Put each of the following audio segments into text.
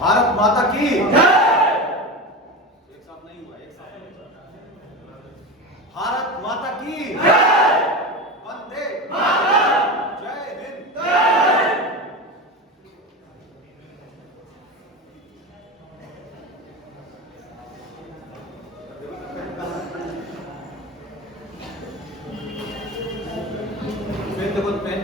भारत माता की एक साथ नहीं हुआ, एक साथ भारत माता की वंदे जय हिंद। पेन देखो, पेन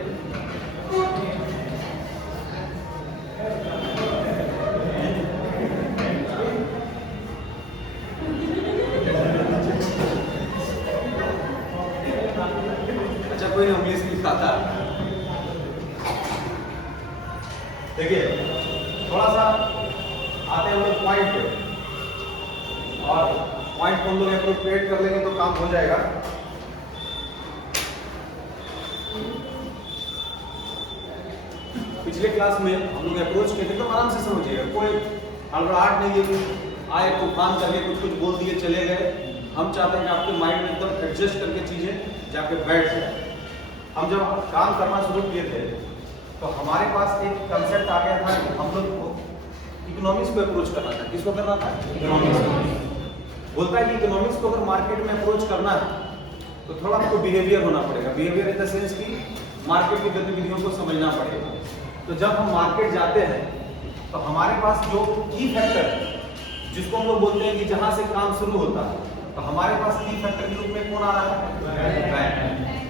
कोई इंग्लिश लिखा था। देखिए थोड़ा सा आते हैं हम लोग पॉइंट पे, और पॉइंट को हम लोग अप्रोप्रिएट कर लेंगे तो काम हो जाएगा। पिछले क्लास में हम लोग अप्रोच किए थे, तो आराम से समझिएगा, कोई हड़बड़ाहट नहीं है। आए तूफान करके कुछ कुछ बोल दिए चले गए। हम चाहते हैं कि आपके माइंड में एकदम एडजस्ट करके चीजें जाके बैठ जाए। हम जब काम करना शुरू किए थे तो हमारे पास एक कंसेप्ट आ गया था कि हम लोग को इकोनॉमिक्स को अप्रोच करना था। किसको करना था? इकोनॉमिक्स। बोलता है कि इकोनॉमिक्स को अगर मार्केट में अप्रोच करना है तो थोड़ा आपको बिहेवियर होना पड़ेगा। बिहेवियर इन द सेंस कि मार्केट की गतिविधियों को समझना पड़ेगा। तो जब हम मार्केट जाते हैं तो हमारे पास जो की फैक्टर है, जिसको हम लोग बोलते हैं कि जहां से काम शुरू होता है, तो हमारे पास की फैक्टर के रूप में कौन आ रहा है? बैंक।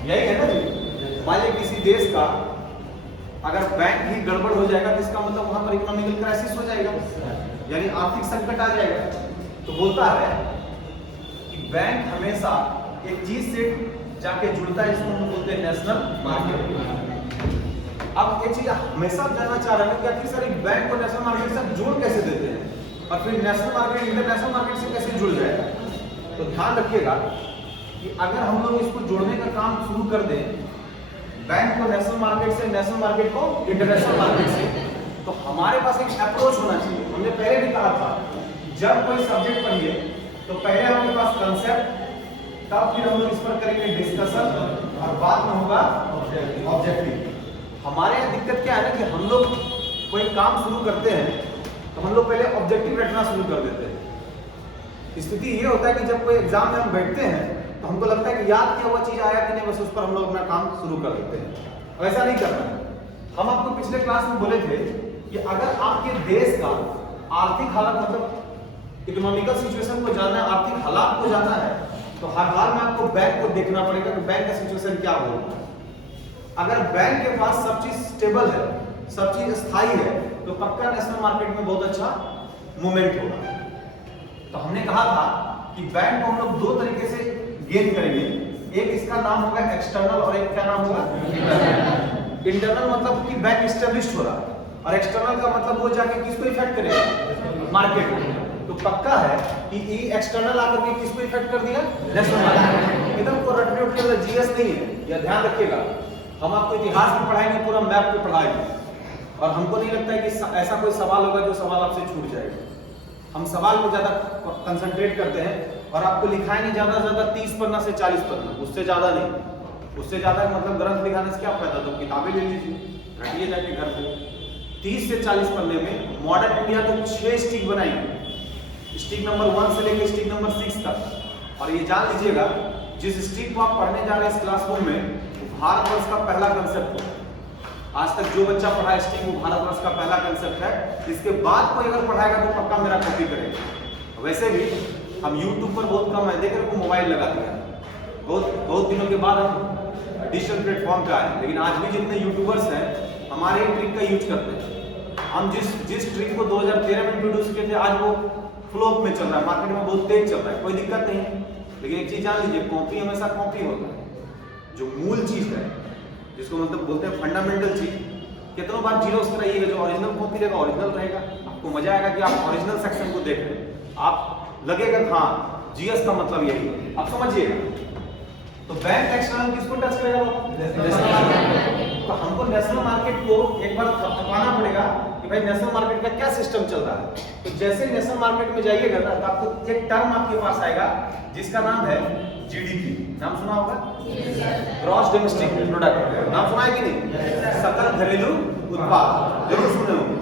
यही है ना जी। मान लीजिए किसी देश का अगर बैंक ही गड़बड़ हो जाएगा तो इसका मतलब वहां पर इकोनॉमिकल क्राइसिस हो जाएगा, यानी आर्थिक संकट आ जाएगा। तो बोलता है कि बैंक हमेशा एक चीज से जाके जुड़ता है, इसको हम बोलते हैं नेशनल मार्केट। अब ये चीज हमेशा जानना चाह रहे हैं कि आखिर सर बैंक को नेशनल मार्केट से जोड़ कैसे देते हैं, और फिर नेशनल मार्केट इंटरनेशनल मार्केट से कैसे जुड़ जाएगा। तो ध्यान रखिएगा कि अगर हम लोग इसको जोड़ने का काम शुरू कर दें, बैंक को नेशनल मार्केट से, नेशनल मार्केट को इंटरनेशनल मार्केट से, तो हमारे पास एक अप्रोच होना चाहिए। हमने पहले भी कहा था, जब कोई सब्जेक्ट पढ़िए तो पहले हमारे पास कंसेप्ट, तब फिर हम लोग इस पर करेंगे डिस्कशन, और बाद में होगा ऑब्जेक्टिव। हमारे यहाँ दिक्कत क्या है ना कि हम लोग कोई काम शुरू करते हैं तो हम लोग पहले ऑब्जेक्टिव रटना शुरू कर देते हैं। स्थिति ये होता है कि जब कोई एग्जाम में हम बैठते हैं तो हमको लगता है कि याद किया हुआ चीज आया कि नहीं, बस उस पर हम लोग अपना काम शुरू कर देते हैं। ऐसा नहीं करना है। हम आपको पिछले क्लास में बोले थे कि अगर आपके देश का आर्थिक हालत, मतलब इकोनॉमिकल सिचुएशन को जानना है, आर्थिक हालात को जानना है, तो हर हाल में आपको बैंक को देखना पड़ेगा कि बैंक का सिचुएशन क्या होगा। अगर बैंक के पास सब चीज स्टेबल है, सब चीज स्थायी है, तो पक्का नेशनल मार्केट में बहुत अच्छा मूवमेंट होगा। तो हमने कहा था कि बैंक को हम लोग दो तरीके से गेन करेंगे। एक इसका नाम होगा एक्सटर्नल, और एक क्या नाम होगा? इंटरनल। इंटरनल मतलब कि बैंक एस्टेब्लिश्ड हो रहा है, और एक्सटर्नल का मतलब वो जाके किसको इफेक्ट करेगा? मार्केट को। तो पक्का है कि ये एक्सटर्नल आकर के किसको इफेक्ट कर दिया? National market. एकदम को रटने उठ के जीएस नहीं है, यह ध्यान रखिएगा। हम आपको इतिहास में पढ़ाएंगे, पूरा मैप पे पढ़ाएंगे, और हमको नहीं लगता है कि ऐसा कोई सवाल होगा जो सवाल आपसे छूट जाएगा। हम सवाल को ज्यादा कंसंट्रेट करते हैं, और आपको लिखाएंगे ज्यादा से ज्यादा 30 पन्ना से 40 पन्ना, उससे ज्यादा नहीं। उससे ज्यादा मतलब ग्रंथ लिखाने से क्या फायदा? तो किताबें ले लीजिए, रटिए जाके घर पे। 30 से 40 पन्ने में मॉडर्न इंडिया तो 6 स्टिक बनाएंगे, स्टिक नंबर 1 से लेकर स्टिक नंबर 6 तक। और ये जान लीजिएगा, जिस स्टिक को आप पढ़ने जा रहे हैं इस क्लासरूम में, भारतवर्ष का पहला कंसेप्ट है। आज तक जो बच्चा पढ़ा स्टिक, वो भारतवर्ष का पहला कंसेप्ट है। इसके बाद कोई अगर पढ़ाएगा तो पक्का मेरा कॉपी करेगा। वैसे भी हम YouTube पर बहुत कम है, देख रहे हो मोबाइल लगा दिया, बहुत दिनों के बाद हम डिजिटल प्लेटफॉर्म पे आए, लेकिन आज भी जितने यूट्यूबर्स हैं हमारे ट्रिक का यूज करते हैं। हम जिस ट्रिक को 2013 में इंट्रोड्यूस किए थे, आज वो फ्लोप में चल रहा है, मार्केट में बहुत तेज चल रहा है, कोई दिक्कत नहीं। लेकिन एक चीज जान लीजिए, कॉपी हमेशा कॉपी होता है। जो मूल चीज है, जिसको मतलब बोलते हैं फंडामेंटल चीज, कितनों बार जीरोस कराइएगा, जो ओरिजिनल कॉपी रहेगा ओरिजिनल रहेगा। आपको मजा आएगा कि आप ओरिजिनल सेक्शन को देख रहे हैं, आप लगेगा हाँ जीएस का मतलब यही है, आप समझिएगा। तो बैंक एक्सटर्नल किसको टच करेगा? National market. तो हमको नेशनल मार्केट को एक बार थपाना पड़ेगा कि भाई नेशनल मार्केट का क्या सिस्टम चल रहा है। तो जैसे नेशनल मार्केट में जाइएगा ना, तो आपको एक टर्म आपके पास आएगा जिसका नाम है जीडीपी। नाम सुना होगा, ग्रॉस डोमेस्टिक प्रोडक्ट, नाम सुना है कि नहीं, सकल घरेलू उत्पाद, जरूर सुने होंगे।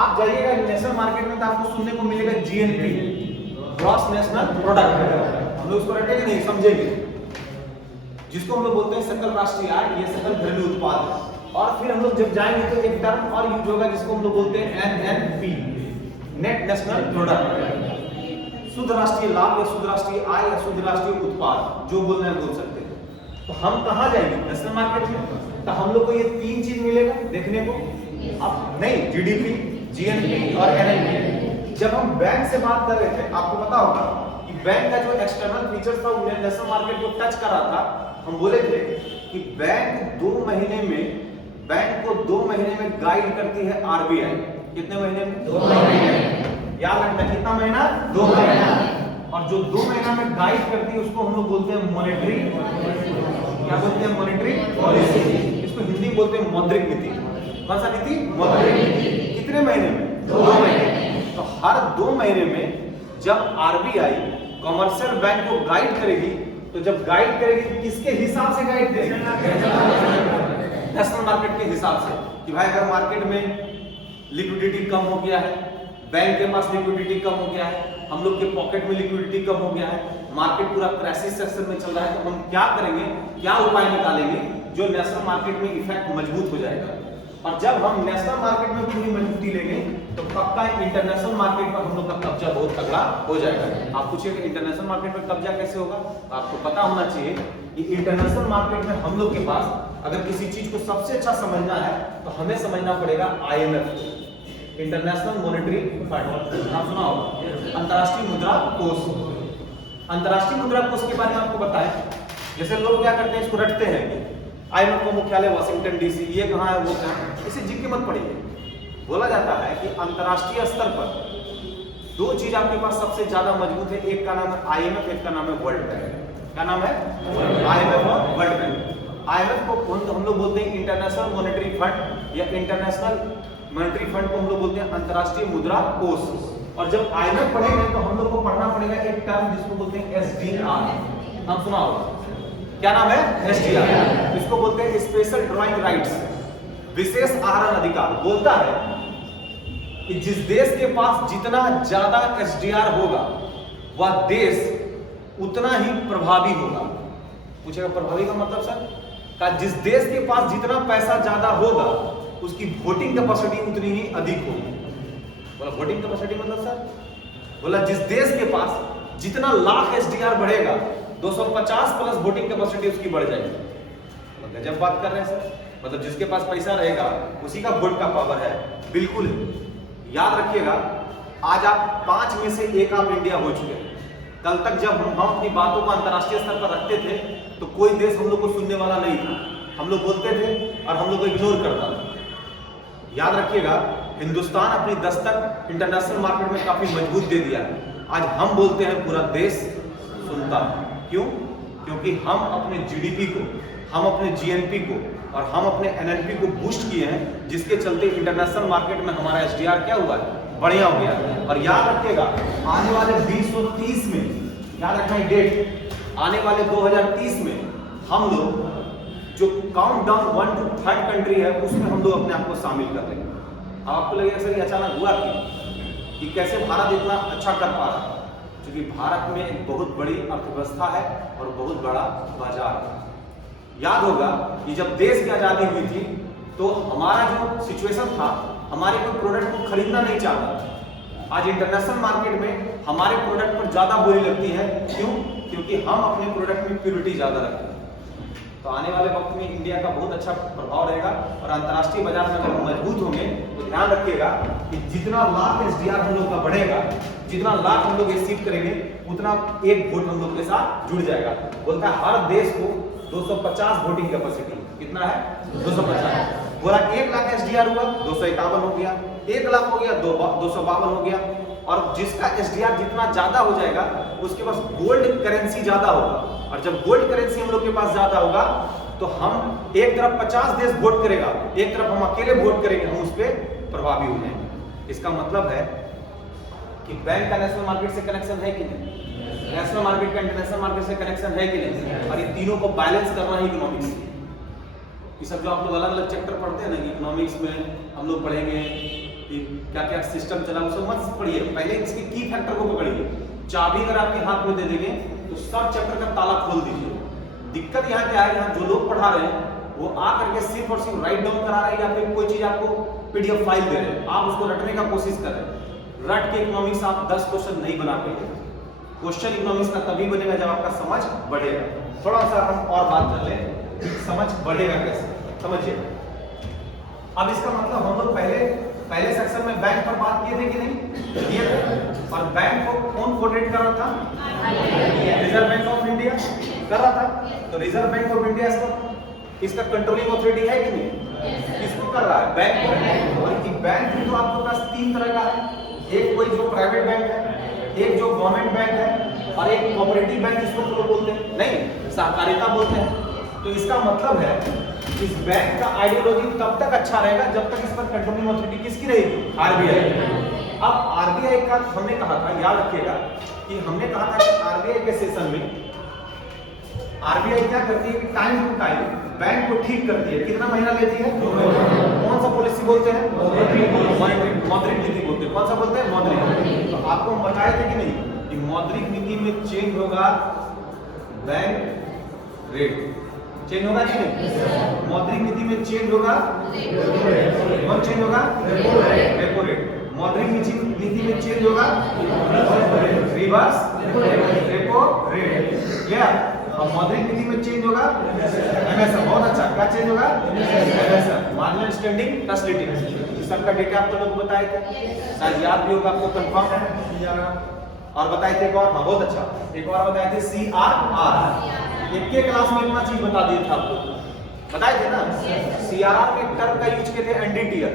आप जाइएगा नेशनल मार्केट में तो आपको सुनने को मिलेगा जीएनपी, ग्रॉस नेशनल प्रोडक्ट, हम लोग इसको रटेंगे नहीं, समझेंगे, जिसको हम लोग बोलते हैं सकल राष्ट्रीय आय, ये सकल घरेलू उत्पाद है। और फिर हम लोग जब जाएंगे तो एक टर्म और यूज होगा जिसको हम लोग बोलते हैं एनएनपी, नेट नेशनल प्रोडक्ट, शुद्ध राष्ट्रीय लाभ या शुद्ध राष्ट्रीय आय या शुद्ध राष्ट्रीय उत्पाद, जो बोलना है बोल सकते हैं। तो हम कहाँ जाएंगे, नेशनल मार्केट में, तो हम लोग को ये तीन चीज मिलेगा देखने को, अब नहीं, जीडीपी, जीएनपी और एनएनपी। जब हम बैंक से बात कर रहे थे, आपको पता होगा कि बैंक का जो एक्सटर्नल फीचर्स था वो नेशनल मार्केट को टच कर रहा था। हम बोले थे कि बैंक को 2 महीने में गाइड करती है आरबीआई, कितने महीने में, 2 महीने, याद रखना कितना महीना, 2 महीना। और जो 2 महीना में गाइड करती है उसको हम लोग बोलते हैं मॉनेटरी, क्या बोलते हैं, मॉनेटरी पॉलिसी, इसको हिंदी में बोलते हैं मौद्रिक नीति। कौन सा नीति, मौद्रिक नीति। कितने महीने में, 2 महीने। तो हर 2 महीने में जब आरबीआई कमर्शियल बैंक को गाइड करेगी, तो जब गाइड करेगी किसके हिसाब से गाइड करेगी, नेशनल मार्केट के हिसाब से, कि भाई अगर मार्केट में लिक्विडिटी कम हो गया है, बैंक के पास लिक्विडिटी कम हो गया है, हम लोग के पॉकेट में लिक्विडिटी कम हो गया है, मार्केट पूरा क्राइसिस सेक्शन में चल रहा है, तो हम क्या करेंगे, क्या उपाय निकालेंगे जो नेशनल मार्केट में इफेक्ट मजबूत हो जाएगा। और जब हम नेशनल मार्केट में पूरी मजबूती लेंगे तो पक्का इंटरनेशनल मार्केट पर हम लोग का कब्जा बहुत तगड़ा हो जाएगा। आप पूछिए इंटरनेशनल मार्केट में कब्जा कैसे होगा, तो आपको पता होना चाहिए कि इंटरनेशनल मार्केट में हम लोग के पास अगर किसी चीज को सबसे अच्छा समझना है तो हमें समझना पड़ेगा आईएमएफ, इंटरनेशनल मॉनेटरी फंड, नाम सुना होगा, अंतर्राष्ट्रीय मुद्रा कोष। अंतर्राष्ट्रीय मुद्रा कोष के बारे में आपको बताएं, जैसे लोग क्या करते हैं, इसको रटते हैं, आईएमएफ का मुख्यालय वाशिंगटन डीसी, ये कहाँ है, वो कहाँ है, इसे जीके मत पढ़िए। बोला जाता है कि अंतर्राष्ट्रीय स्तर पर 2 चीज आपके पास सबसे ज्यादा मजबूत है, एक का नाम है आईएमएफ, एक का नाम है वर्ल्ड बैंक। क्या नाम है, आईएमएफ और वर्ल्ड बैंक। आईएमएफ को हम लोग बोलते हैं इंटरनेशनल मॉनेटरी फंड, या इंटरनेशनल मॉनेटरी फंड को हम लोग बोलते हैं अंतर्राष्ट्रीय मुद्रा कोष। और जब आईएमएफ पढ़ेंगे तो हम लोग को पढ़ना पड़ेगा एक टर्म जिसको बोलते हैं एसडीआर, नाम सुना होगा, क्या नाम है, एसडीआर। इसको बोलते हैं स्पेशल ड्राइंग राइट्स, विशेष आहरण अधिकार। बोलता है कि जिस देश के पास जितना ज्यादा एसडीआर होगा वह देश उतना ही प्रभावी होगा। पूछेगा प्रभावी का मतलब सर, का जिस देश के पास जितना पैसा ज्यादा होगा उसकी वोटिंग कैपेसिटी उतनी ही अधिक होगी। बोला वोटिंग कैपेसिटी मतलब सर, बोला जिस देश के पास जितना लाख एसडीआर बढ़ेगा 250 प्लस वोटिंग कैपेसिटी उसकी बढ़ जाएगी। गजब बात कर रहे हैं सर, मतलब जिसके पास पैसा रहेगा उसी का वोट का पावर है। बिल्कुल याद रखिएगा, आज आप 5 में से 1 आप इंडिया हो चुके हैं। कल तक जब हम अपनी बातों को अंतर्राष्ट्रीय स्तर पर रखते थे तो कोई देश हम लोग को सुनने वाला नहीं था, हम लोग बोलते थे और हम लोग को इग्नोर करता था। याद रखिएगा, हिंदुस्तान अपनी दस्तक इंटरनेशनल मार्केट में काफी मजबूत दे दिया है। आज हम बोलते हैं पूरा देश सुनता है। क्यों? क्योंकि हम अपने जीडीपी को, हम अपने जीएनपी को और हम अपने एनएनपी को बूस्ट किए हैं, जिसके चलते इंटरनेशनल मार्केट में हमारा एसडीआर क्या हुआ है, बढ़िया हो गया। और याद रखिएगा, आने वाले 2030 में, याद रखना डेट, आने वाले 2030 में हम लोग जो काउंटडाउन 1 to 3 कंट्री है उसमें हम लोग अपने आप को शामिल कर लेंगे। आपको लगेगा सर ये अचानक हुआ कि कैसे भारत इतना अच्छा कर पा रहा है? क्योंकि भारत में एक बहुत बड़ी अर्थव्यवस्था है और बहुत बड़ा बाजार है। याद होगा कि जब देश की आजादी हुई थी तो हमारा जो सिचुएशन था, हमारे कोई प्रोडक्ट को खरीदना नहीं चाहता। आज इंटरनेशनल मार्केट में हमारे प्रोडक्ट पर ज्यादा बोली लगती है। क्यों? क्योंकि हम अपने प्रोडक्ट में प्योरिटी ज्यादा रखते हैं। तो आने वाले वक्त में इंडिया का बहुत अच्छा प्रभाव रहेगा और अंतर्राष्ट्रीय बाजार में अगर मजबूत होंगे तो ध्यान रखिएगा कि जितना लाख एसडीआर हम लोग का बढ़ेगा, जितना लाख हम लोग रिसीव करेंगे, उतना एक वोट हम लोग के साथ जुड़ जाएगा। बोलता है हर देश को 250 वोटिंग कैपेसिटी, कितना है 250। बोला 1 लाख एसडीआर हुआ 251 हो गया, 1 लाख हो गया 252 हो गया। और जिसका एसडीआर जितना ज्यादा हो जाएगा उसके पास गोल्ड करेंसी ज्यादा होगा। और जब गोल्ड करेंसी हम लोग के पास ज्यादा होगा तो हम एक तरफ 50 देश वोट करेगा, एक तरफ हम अकेले वोट करेंगे, हम उस पर प्रभावी हो जाएंगे। इसका मतलब है कि बैंक का नेशनल मार्केट से कनेक्शन है कि नहीं? नेशनल मार्केट का इंटरनेशनल मार्केट से कनेक्शन है कि नहीं? और ये तीनों को बैलेंस करना ही इकोनॉमिक्स है। ये सब जो आप लोग अलग अलग चैप्टर पढ़ते हैं ना, इकोनॉमिक्स में हम लोग पढ़ेंगे कि क्या क्या सिस्टम चला, उसको मत पढ़िए, पहले इसके की फैक्टर को पकड़िए। चाबी अगर आपके हाथ में दे देंगे तो सब चैप्टर का ताला खोल दीजिए। दिक्कत यहाँ क्या है, यहाँ जो लोग पढ़ा रहे हैं वो आ करके सिर्फ और सिर्फ राइट डाउन करा रहे हैं या फिर कोई चीज आपको पीडीएफ फाइल दे रहे हैं, आप उसको रटने का कोशिश कर रहे हैं। रट के इकोनॉमिक्स आप 10 क्वेश्चन नहीं बना पाएंगे। क्वेश्चन इकोनॉमिक्स का तभी बनेगा जब आपका समझ बढ़ेगा। थोड़ा सा हम और बात कर लें, समझ बढ़ेगा कैसे, समझिए। अब इसका मतलब हम लोग पहले सेक्शन में बैंक पर बात किए थे कि नहीं? किए थे। और बैंक को कौन कोऑर्डिनेट कर रहा था? रिजर्व बैंक ऑफ इंडिया कर रहा था। तो रिजर्व बैंक ऑफ इंडिया इसका कंट्रोलिंग अथॉरिटी है कि नहीं? किसको कर रहा है? बैंक को। और कि बैंक भी तो आपके पास 3 तरह का है, एक कोई जो प्राइवेट बैंक है, एक जो गवर्नमेंट बैंक है, और एक कोऑपरेटिव बैंक जिसको लोग बोलते हैं, नहीं सहकारिता बोलते हैं। तो इसका मतलब है इस बैंक का आइडियोलॉजी तब तक अच्छा रहेगा जब तक इस पर कंट्रोलिंग अथॉरिटी किसकी रहेगी? आरबीआई। अब आरबीआई का हमने कहा था, याद रखिएगा कि हमने कहा था कि आरबीआई के सेशन में आरबीआई क्या करती है कि टाइम टू टाइम बैंक को ठीक करती है। कितना महीना लेती है? 2 महीना। कौन सा पॉलिसी बोलते हैं? मौद्रिक नीति बोलते हैं। कौन सा बोलते हैं? मौद्रिक। तो आपको हम बताए थे कि नहीं कि मौद्रिक नीति में चेंज होगा बैंक रेट, चेंज होगा कि नहीं? मौद्रिक नीति में चेंज होगा, कौन चेंज होगा? Repo rate. मौद्रिक नीति में चेंज होगा रिवर्स रेपो रेट। क्लियर? और मौद्रिक नीति में चेंज होगा एमएसएफ। बहुत अच्छा, क्या चेंज होगा? MSF, marginal standing facility. सबका डेटा आप लोगों को बताए थे, शायद याद भी होगा आपको, कंफर्म है। और बताए थे एक और, हाँ बहुत अच्छा, एक और बताए थे सीआरआर। एक के क्लास में इतना चीज बता दिए थे आपको, बताए थे ना। सीआरआर में टर्म का यूज किए थे एनडीटीआर,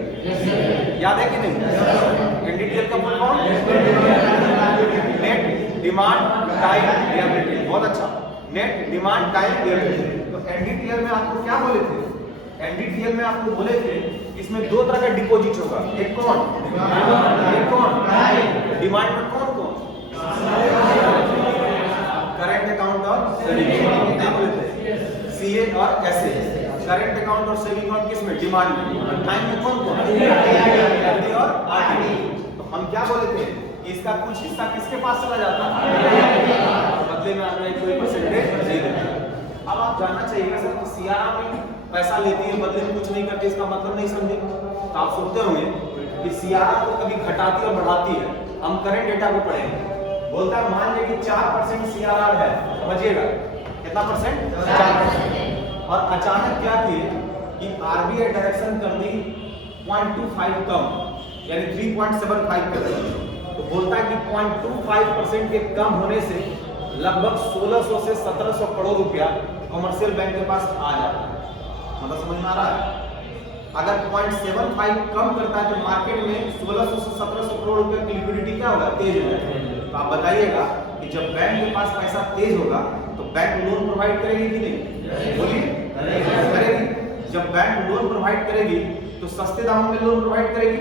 याद है कि नहीं? एनडीटीआर का full form net demand time reliability. बहुत अच्छा, नेट डिमांड टाइम रिएबिलिटी। तो एनडीटीआर में आपको क्या बोले थे? एनडीटीआर में आपको बोले थे इसमें 2 तरह का डिपॉजिट होगा। एक कौन? डिमांड में कौन? करंट अकाउंट और सेविंग अकाउंट, सीए और एसए। करंट अकाउंट और सेविंग अकाउंट किस में? डिमांड में। टाइम में कौन? एफडी और आरडी। तो हम क्या बोले थे? इसका कुछ हिस्सा किसके पास चला जाता है? बदले में आपने कोई परसेंटेज दे देते। अब आप जानना चाहिए सर कि सीआरआर में पैसा लेती है, बदले में कुछ नहीं करती, इसका मतलब नहीं समझे। तो आप सोचते होंगे कि सीआरआर को कभी घटाती और बढ़ाती है। हम करंट डेटा को पढ़ेंगे। बोलता है मान लीजिए कि 4% सीआरआर है, समझिएगा कितना परसेंट? 4%। और अचानक क्या किए कि आरबीआई डायरेक्शन कर दी 0.25 कम, यानी 3.75 कर दी। तो बोलता है कि 0.25% के कम होने से लगभग 1600 से 1700 करोड़ रुपया कमर्शियल बैंक के पास आ जाता है। मतलब समझ में आ रहा है? अगर 0.75 कम करता है तो मार्केट में 1600 से 1700 करोड़ रुपए की लिक्विडिटी क्या होगा? तेज हो जाएगा। तो आप बताइएगा कि जब बैंक के पास पैसा तेज होगा तो बैंक लोन प्रोवाइड करेगी कि नहीं? बोलिए, करेगी। जब बैंक लोन प्रोवाइड करेगी तो सस्ते दामों में लोन प्रोवाइड करेगी,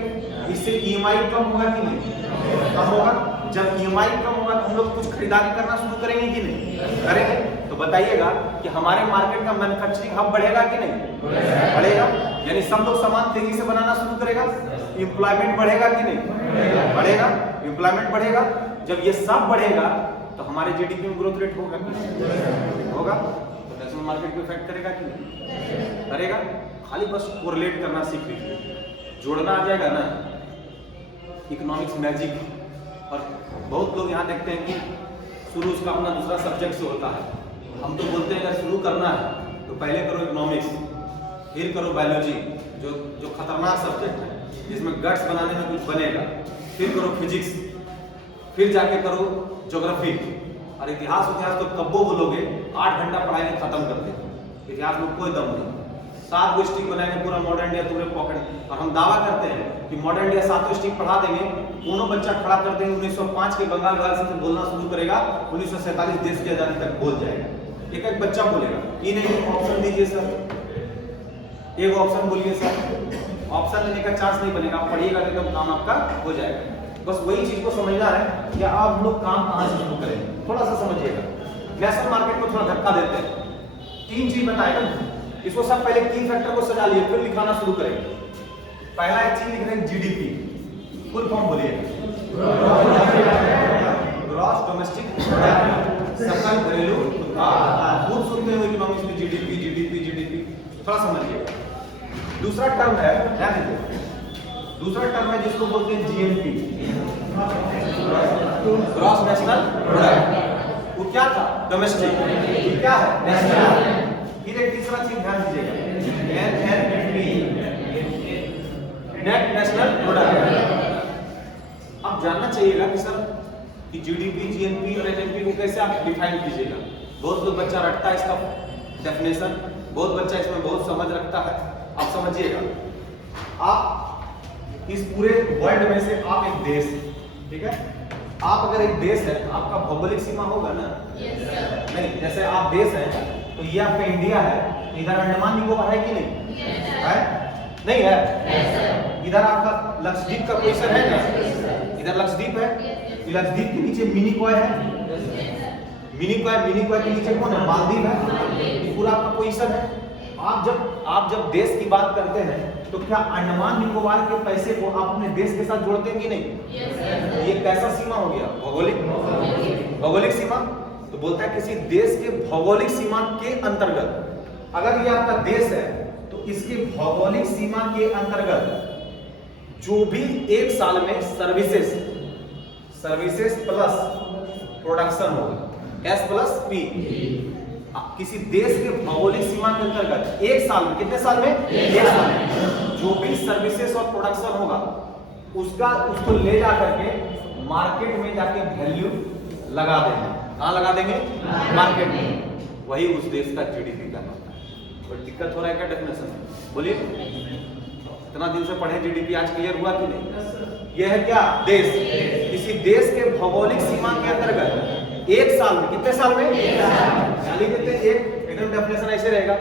इससे ईएमआई कम होगा कि नहीं? कम होगा। जब ईएमआई कम होगा तो हम लोग कुछ खरीदारी करना शुरू करेंगे कि नहीं? करेंगे। तो बताइएगा कि हमारे मार्केट का मैन्युफैक्चरिंग हब बढ़ेगा कि नहीं? बढ़ेगा। यानी सब लोग सामान तेजी से बनाना शुरू करेगा, एम्प्लॉयमेंट बढ़ेगा कि नहीं? बढ़ेगा। एम्प्लॉयमेंट बढ़ेगा। जब ये सब बढ़ेगा तो हमारे जीडीपी में ग्रोथ रेट होगा कि नहीं? होगा। तो नेशनल मार्केट को इफेक्ट करेगा कि नहीं? करेगा। खाली बस कोरिलेट करना सीख लीजिए, जोड़ना आ जाएगा ना। Economics magic. और बहुत लोग यहाँ देखते हैं कि शुरू उसका अपना दूसरा सब्जेक्ट से होता है। हम तो बोलते हैं अगर शुरू करना है तो पहले करो इकोनॉमिक्स, फिर करो बायोलॉजी, जो खतरनाक सब्जेक्ट है जिसमें गट्स बनाने में कुछ बनेगा, फिर करो फिजिक्स, फिर जाके करो ज्योग्राफी। और इतिहास तो कब्बो बोलोगे 8 घंटा पढ़ाएंगे खत्म कर देंगे। इतिहास में कोई दम नहीं। 7 गो स्ट्रिक बनाएंगे पूरा मॉडर्न इंडिया तुम्हारे पॉकेट। और हम दावा करते हैं कि मॉडर्न इंडिया 7 स्ट्रिक पढ़ा देंगे, दोनों बच्चा खड़ा कर देंगे 1905 के बंगाल वैली से बोलना शुरू करेगा, 1947 देश की आजादी तक बोल जाएगा। एक एक बच्चा बोलेगा। ये नहीं ऑप्शन दीजिए सर, एक ऑप्शन बोलिए सर। ऑप्शन लेने का चांस नहीं बनेगा, आप पढ़िएगा एकदम काम आपका हो जाएगा। बस वही चीज को समझना है कि आप हम लोग काम कहां से शुरू करें, थोड़ा सा समझिएगा। नेशनल मार्केट को थोड़ा धक्का देते हैं, 3 चीज बताएगा इसको सब। पहले की फैक्टर को सजा लिए, फिर लिखाना शुरू करेंगे। पहला एक चीज लिख रहे हैं जीडीपी, फुल फॉर्म बोलिए, ग्रॉस डोमेस्टिक प्रोडक्ट, सकल घरेलू उत्पाद। खूब सुनते हो इकोनॉमिक्स में जीडीपी जीडीपी जीडीपी, थोड़ा समझिएगा। दूसरा टर्म है, ध्यान दीजिए, दूसरा टर्म है जिसको बोलते हैं जीएनपी, ग्रॉस नेशनल प्रोडक्ट। वो क्या था? डोमेस्टिक। ये क्या है? नेशनल। फिर एक तीसरा चीज ध्यान दीजिएगा, एनएनपी, नेट नेशनल प्रोडक्ट। अब जानना चाहिएगा कि सर कि जीडीपी, जीएनपी और एनएनपी को कैसे आप डिफाइन कीजिएगा। बहुत लोग बच्चा रटता है इसका डेफिनेशन, बहुत बच्चा इसमें बहुत समझ रखता है। आप समझिएगा, आप इस पूरे वर्ल्ड में से आप एक देश, ठीक है, आप अगर एक देश है, आपका भौगोलिक सीमा होगा ना? नहीं, जैसे आप देश हैं तो ये आपका इंडिया है, इधर अंडमान निकोबार है कि नहीं? है? नहीं है? इधर आपका लक्षद्वीप का पोजीशन है ना? इधर लक्षद्वीप है, लक्षद्वीप के नीचे मिनिकॉय है, मिनिकॉय के नीचे कौन है? मालदीव है। पूरा आपका पोजीशन है। आप जब देश की बात करते हैं तो क्या अंडमान निकोबार के पैसे को आप अपने देश के साथ जोड़ते हैं कि नहीं? ये कैसा सीमा हो गया? भौगोलिक सीमा। तो बोलता है किसी देश के भौगोलिक सीमा के अंतर्गत, अगर ये आपका देश है तो इसके भौगोलिक सीमा के अंतर्गत जो भी एक साल में सर्विसेज प्लस प्रोडक्शन होगा, S+P, किसी देश के भौगोलिक सीमा के अंतर्गत एक साल में, कितने साल में? एक साल में जो भी सर्विसेज और प्रोडक्शन होगा उसको ले जा करके मार्केट में जाके वैल्यू लगा देंगे। कहां लगा देंगे? मार्केट में। वही उस देश का जीडीपी का होता है। और दिक्कत हो रहा है क्या डेफिनेशन? बोलिए, इतना दिन से पढ़े जीडीपी, आज क्लियर हुआ कि नहीं? यह है क्या? देश। किसी देश के भौगोलिक सीमा के अंतर्गत एक साल में, कितने साल में? यानी कितने? एक एकदम डेफिनेशन ऐसे रहेगा,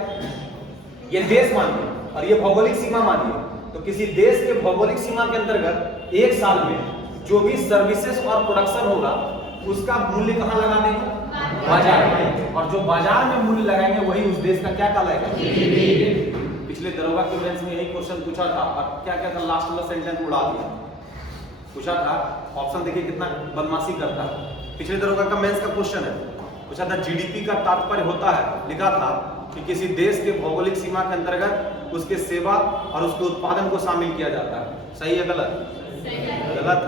ये देश मानिए और ये भौगोलिक सीमा मानिए। तो किसी देश के भौगोलिक सीमा के अंतर्गत एक साल में जो भी सर्विसेज और प्रोडक्शन होगा उसका मूल्य कहां लगा देंगे? बाजार में। और जो बाजार में मूल्य लगाएंगे वही उस देश का क्या कहलाएगा? पिछले दरोगा के मेंस में यही क्वेश्चन पूछा था और क्या क्या था, लास्ट वाला सेंटेंस उड़ा दिया। पूछा था, ऑप्शन देखिए कितना बदमाशी करता है। पिछले दरोगा का मेंस का क्वेश्चन है, पूछा था जीडीपी का तात्पर्य होता है, लिखा था कि किसी देश के भौगोलिक सीमा के अंतर्गत उसके सेवा और उसके उत्पादन को शामिल किया जाता है। सही है गलत? गलत।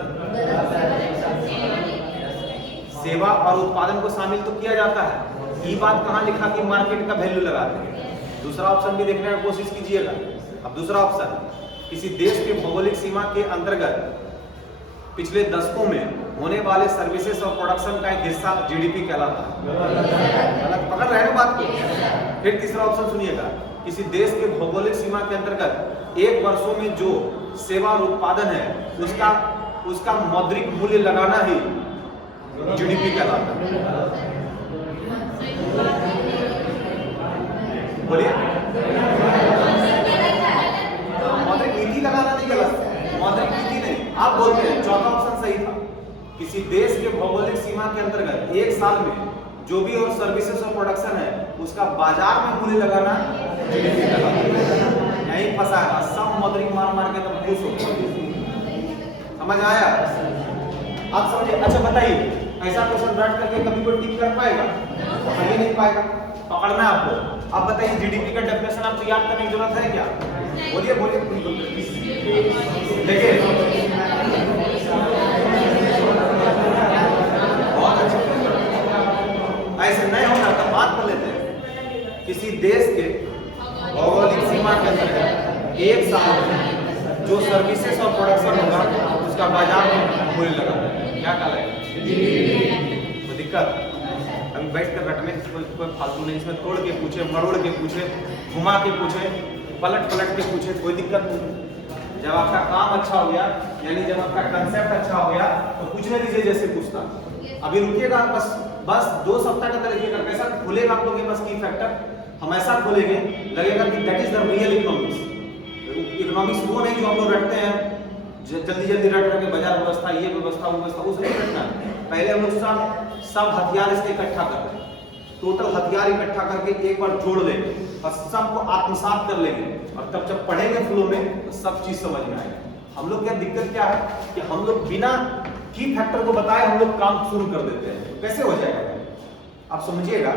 सेवा और उत्पादन को शामिल तो किया जाता है, ये बात कहां लिखा कि मार्केट का वैल्यू लगाते हैं? दूसरा ऑप्शन भी देखने की कोशिश कीजिएगा। अब दूसरा ऑप्शन, किसी देश के भौगोलिक सीमा के अंतर्गत पिछले दशकों में होने वाले सर्विसेज और प्रोडक्शन का एक हिस्सा जीडीपी कहलाता है। गलत पकड़ रहे हैं बात को? फिर तीसरा ऑप्शन सुनिएगा, किसी देश के भौगोलिक सीमा के अंतर्गत एक वर्षों में जो सेवा और उत्पादन है उसका मौद्रिक मूल्य लगाना ही जीडीपी कहलाता है। बोलिए, मौद्रिक नीति लगाना नहीं गलत, मौद्रिक नीति नहीं, आप बोलते हैं। चौथा ऑप्शन सही था, किसी देश के भौगोलिक सीमा के अंतर्गत एक साल में जो भी और सर्विसेज और प्रोडक्शन है उसका बाजार में मूल्य लगाना जीडीपी कहलाता है। यही फंसा है, सब मौद्रिक मार के तुम खुश हो। समझ आया? आप समझिए। अच्छा बताइए, ऐसा क्वेश्चन रट करके कभी कोई टिक कर पाएगा? कभी नहीं पाएगा, पकड़ना है आपको। आप बताइए, जीडीपी का डेफिनेशन आपको याद करने की जरूरत है क्या? बोलिए बोलिए। देखिए, बहुत अच्छा, ऐसे नहीं होगा तो बात कर लेते हैं। किसी देश के भौगोलिक सीमा के अंतर्गत एक साल में जो सर्विसेज और प्रोडक्शन होगा उसका बाजार में मूल्य लगा, क्या कहलाएगा? तो दिक्कत अभी बैठ कर रटने कोई फालतू नहीं, इसमें तोड़ के पूछे, मरोड़ के पूछे, घुमा के पूछे, पलट के पूछे, कोई दिक्कत नहीं। जब आपका काम अच्छा हो गया, यानी जब आपका कंसेप्ट अच्छा हो गया तो पूछने दीजिए जैसे पूछता। अभी रुकिएगा, बस 2 सप्ताह का देखिएगा कैसा खुलेगा आप लोग के पास की फैक्टर। हम ऐसा खोलेंगे लगेगा कि that is the real economics. Economics वो नहीं जो हम लोग रटते हैं, जल्दी जल्दी रट रहे बाजार व्यवस्था, ये व्यवस्था, वो व्यवस्था, उस नहीं रटना। पहले हम लोग सब हथियार इसके इकट्ठा कर रहे हैं, टोटल हथियार इकट्ठा करके एक बार जोड़ लेंगे और सबको आत्मसात कर लेंगे, और तब जब पढ़ेंगे फ्लो में तो सब चीज समझ में आएगी। हम लोग क्या दिक्कत क्या है कि हम लोग बिना की फैक्टर को बताए हम लोग काम शुरू कर देते हैं। तो कैसे हो जाएगा आप समझिएगा।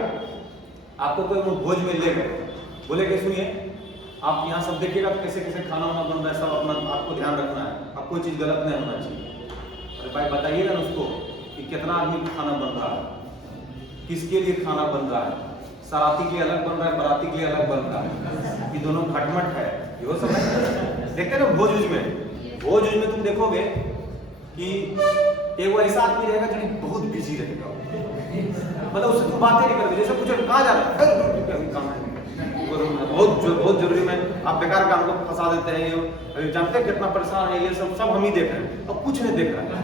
आपको कोई भोज में ले गए, बोले कि सुनिए आप यहाँ सब देखिएगा कैसे कैसे खाना वाना बन रहा है, सब अपना आपको ध्यान रखना है, अब कोई चीज़ गलत नहीं होना चाहिए। अरे भाई बताइएगा ना उसको कि कितना आदमी को खाना बन रहा है, किसके लिए खाना बन रहा है, सराती के अलग बन रहा है, बराती के अलग बन रहा है, कि दोनों खटमट है, ये सब देखते ना भोज उज में तुम देखोगे कि एक ऐसा आदमी रहेगा जो बहुत बिजी रहेगा, मतलब उससे तुम बातें नहीं करते, जैसे पूछो कहाँ जा रहा है, बहुत जरूरी में आप बेकार काम को फंसा देते हैं। ये जानते हैं कितना परेशान है, ये सब हम ही देख रहे हैं और कुछ नहीं देख रहा है,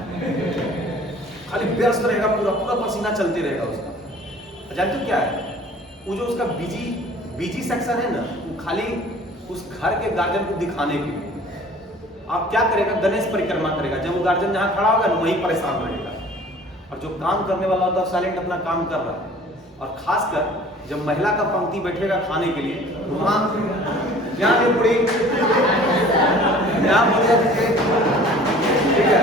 खाली व्यस्त रहेगा, पूरा पसीना चलते रहेगा उसका। जानते हो क्या है वो जो उसका बिजी सेक्शन है ना, वो खाली उस घर के गार्जियन को दिखाने के लिए। आप क्या करेगा, गणेश परिक्रमा करेगा, जब वो गार्जियन जहाँ खड़ा होगा ना वहीं परेशान रहेगा, और जो काम करने वाला होता है साइलेंट अपना काम कर रहा है। और खासकर जब महिला का पंक्ति बैठेगा खाने के लिए, तो वहाँ यहाँ ये पूरी यहाँ ठीक है,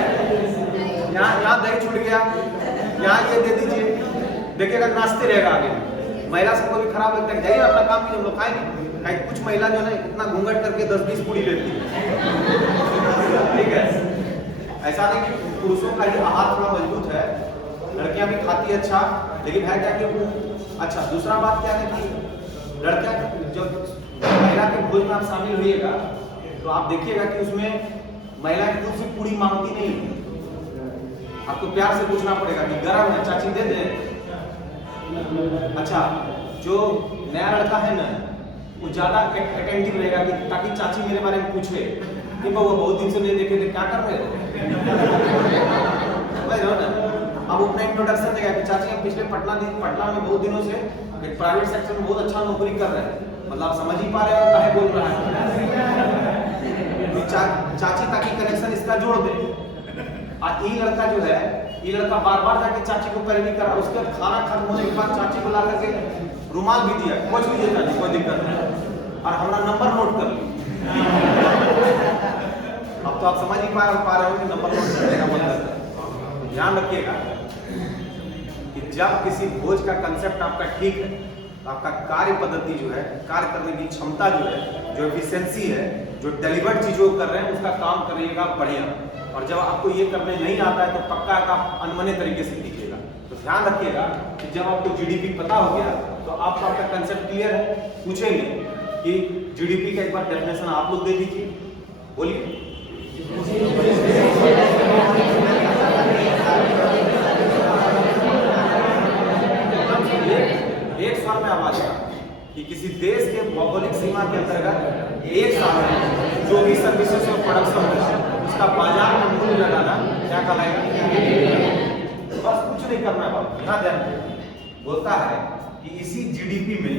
यहाँ दही छूट गया, यहाँ ये दे दीजिए, देखिएगा नाचते रहेगा आगे। महिला सबको भी खराब लगता है, जाइए अपना काम कीजिए, हम लोग खाएंगे। कुछ महिला जो है इतना घूंघट करके 10-20 पूरी लेती है, ठीक है। ऐसा नहीं कि पुरुषों का ये आहार थोड़ा मजबूत है, लड़कियां भी खाती है अच्छा, लेकिन है क्या कि वो अच्छा। दूसरा बात क्या है कि लड़कियां जब महिला के भोज में आप शामिल होइएगा तो आप देखिएगा कि उसमें महिलाएं खुद से पूरी मांगती नहीं है, आपको प्यार से पूछना पड़ेगा कि गरम है चाची दे दे। अच्छा, जो नया लड़का है ना वो ज्यादा अटेंटिव रहेगा कि ताकि चाची मेरे बारे में पूछे कि वो बहुत दिन से नहीं देखे थे, क्या कर रहे हो ना। अब अपना इंट्रोडक्शन देगा कि चाची हम पिछले पटना में बहुत दिनों से प्राइवेट सेक्टर में बहुत अच्छा नौकरी कर रहे हैं, मतलब आप समझ ही पा रहे हो काहे बोल रहा है। चाची ताकि कनेक्शन इसका जोड़ दे। और ये लड़का जो है, ये लड़का बार जाके चाची को पैरवी करा, उसके बाद खाना खत्म होने के बाद चाची को ला करके रुमाल भी दिया, कुछ भी देता नहीं, कोई दिक्कत नहीं, और हमारा नंबर नोट कर ली। अब तो आप समझ ही पा रहे हो कि नंबर नोट करने का मतलब। ध्यान रखिएगा कि जब किसी भोज का कंसेप्ट आपका ठीक है तो आपका कार्य पद्धति जो है, कार्य करने की क्षमता जो है, जो एफिशिएंसी है, जो डिलीवर्ड चीजों को कर रहे हैं उसका काम करिएगा बढ़िया। और जब आपको ये करने नहीं आता है तो पक्का का अनमने तरीके से कीजिएगा। तो ध्यान रखिएगा कि जब आपको जीडीपी पता हो गया तो आपका कंसेप्ट क्लियर है। पूछेंगे कि जीडीपी का एक बार डेफिनेशन आप लोग दे दीजिए, बोलिए। एक स्वर में आवाज का कि किसी देश के भौगोलिक सीमा के अंतर्गत एक साल में जो भी सर्विसेज और प्रोडक्शन है उसका बाजार में मूल्य लगाना क्या कहलाएगा। बस कुछ नहीं करना है, ध्यान दें। बोलता है कि इसी जीडीपी में